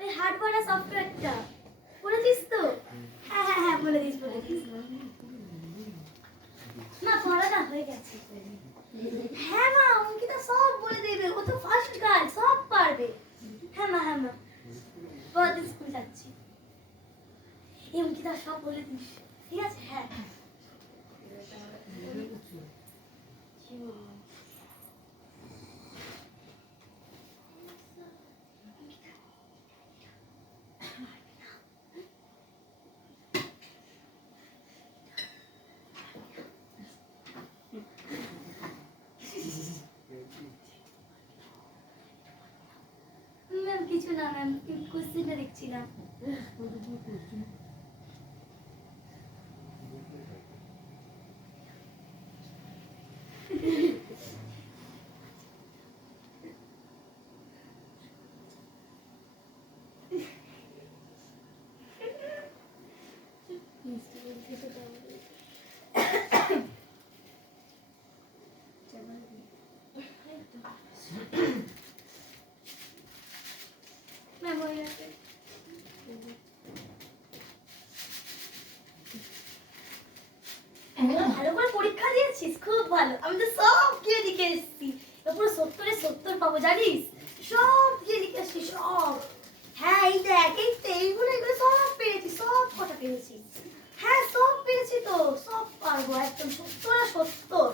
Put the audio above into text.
ওই হার্ডওয়্যার সফটওয়্যারটা পড়েছিস তো? হ্যাঁ হ্যাঁ হ্যাঁ বলে দিস না, পড়া না হয়ে গেছে। হ্যাঁ মা, অঙ্কিতা সব বলে দেবে, ও তো ফার্স্ট গার্ল, সব পারবে। হ্যাঁ মা পরের দিন স্কুল যাচ্ছি। এই অঙ্কিতা সব বলে দিস, ঠিক আছে? হ্যাঁ ম্যাম, কিছু না ম্যাম, কোশ্চেনটা দেখছিলাম। ম্যাম হয়ে গেছে। ভালো করে পরীক্ষা দিয়েছিস, খুব ভালো। আমি তো সব গিয়ে লিখে এসেছি, পুরো 70-এ 70 পাবো জানিস। সব গিয়ে লিখে এসেছি সব। হ্যাঁ এই দেখ, এইগুলো সব পেরেছি, সব কটা পেরেছি। হ্যাঁ সব পেরেছি তো, সব পারবো একদম 70-এ 70।